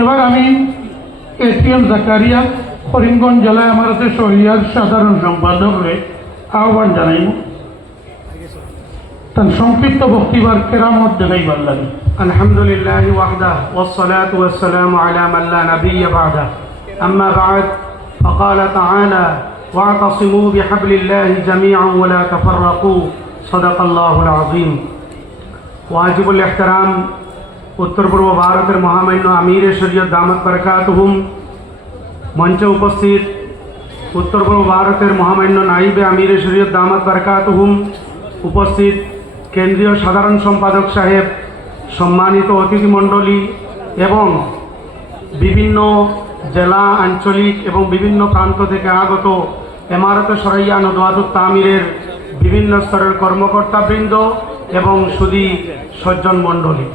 এবার আমি এটিএম জাকারিয়া করিমগঞ্জ জেলায় আমার শহরিয়ার সাধারণ সম্পাদকের আহ্বান জানাইব তার সংক্ষিপ্ত বক্তব্যের কেরামত জানাইবার লাগে। আলহামদুলিল্লাহি ওয়াহদাহু ওয়াসসালাতু ওয়াসসালামু আলা মান লা নাবিয়্যা বা'দাহু আম্মা বা'দ فقال تعالى واعتصموا بحبل الله جميعا ولا تفرقوا صدق الله العظيم। واجب الاحترام উত্তর পূর্ব ভারতের মহামান্য আমিরে শরীয়ত দামাত বরকাতুহুম, মঞ্চে উপস্থিত উত্তর পূর্ব ভারতের মহামান্য নাইবে আমিরে শরীয়ত দামাত বরকাতুহুম, উপস্থিত কেন্দ্রীয় সাধারণ সম্পাদক সাহেব, সম্মানিত অতিথিমণ্ডলী এবং বিভিন্ন জেলা, আঞ্চলিক এবং বিভিন্ন প্রান্ত থেকে আগত এমারতে সরাইয়া নদওয়াতুত তামিরের বিভিন্ন স্তরের কর্মকর্তাবৃন্দ এবং সুধী সজ্জন মণ্ডলী,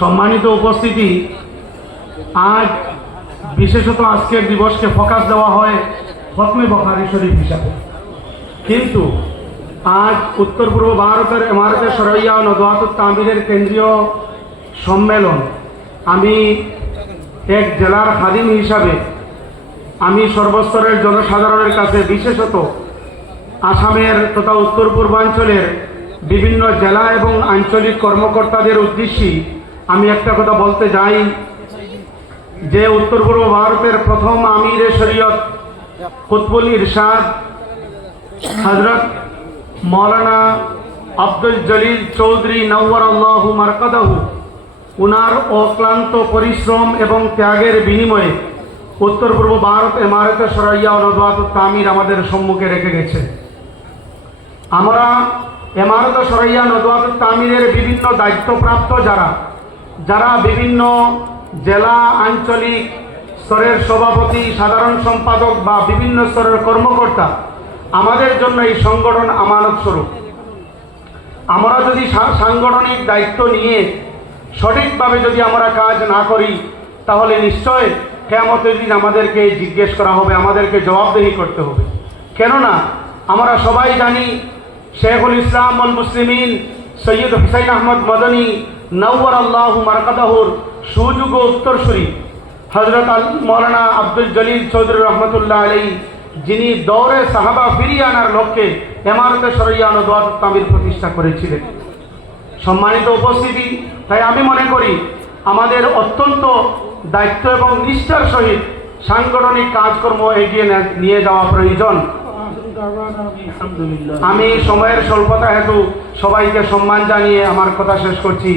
সম্মানিত উপস্থিতি। আজ বিশেষত আজকের দিবসকে ফোকাস দেওয়া হয় খতমে বুখারী শরীফ হিসাবে, কিন্তু আজ উত্তর পূর্ব ভারতের এমারতে সরাইয়া নদওয়াতুত তামিরের কেন্দ্রীয় সম্মেলন। আমি এক জেলার খাদিম হিসাবে আমি সর্বস্তরের জনসাধারণের কাছে, বিশেষত আসামের তথা উত্তর পূর্বাঞ্চলের বিভিন্ন জেলা এবং আঞ্চলিক কর্মকর্তাদের উদ্দেশ্যে আমি একটা কথা বলতে চাই যে উত্তর পূর্ব ভারতের প্রথম আমিরে শরীয়ত কুতবুল ইরশাদ হযরত মৌলানা আব্দুল জলিল চৌধুরী নওয়ারাল্লাহু মারকাদাহু, উনার অক্লান্ত পরিশ্রম এবং ত্যাগের বিনিময়ে উত্তর পূর্ব ভারত এমারতে সরাইয়া নদওয়াতুত তামির আমাদের সম্মুখে রেখে গেছে। আমরা এমারতে সরাইয়া নদওয়াতুত তামিরের বিভিন্ন দায়িত্বপ্রাপ্ত যারা বিভিন্ন জেলা, আঞ্চলিক স্তরের সভাপতি, সাধারণ সম্পাদক বা বিভিন্ন স্তরের কর্মকর্তা, আমাদের জন্য এই সংগঠন আমানত স্বরূপ। আমরা যদি সাংগঠনিক দায়িত্ব নিয়ে সঠিকভাবে যদি আমরা কাজ না করি, তাহলে নিশ্চয় কিয়ামতের দিন আমাদেরকে জিজ্ঞেস করা হবে, আমাদেরকে জবাবদেহি করতে হবে। কেননা আমরা সবাই জানি শেখুল ইসলাম ওয়াল মুসলিমিন সৈয়দ হুসাইন আহমদ মদনী নওয়ারাল্লাহু মারকাদাহুর সুযোগ্য উত্তরসূরি হযরত মৌলানা আব্দুল জলিল চৌধুরী রহমতুল্লাহ আলাইহি, যিনি দৌরে সাহাবা ফিরিয়ে আনার লক্ষ্যে এমারতে সরাইয়া নদওয়াতুত তামির প্রতিষ্ঠা করেছিলেন। সম্মানিত উপস্থিতি, তাই আমি মনে করি আমাদের অত্যন্ত দায়িত্ব এবং নিষ্ঠার সহিত সাংগঠনিক কাজকর্ম এগিয়ে নিয়ে যাওয়া প্রয়োজন। আমি সময়ের স্বল্পতা হেতু সবাইকে সম্মান জানিয়ে আমার কথা শেষ করছি।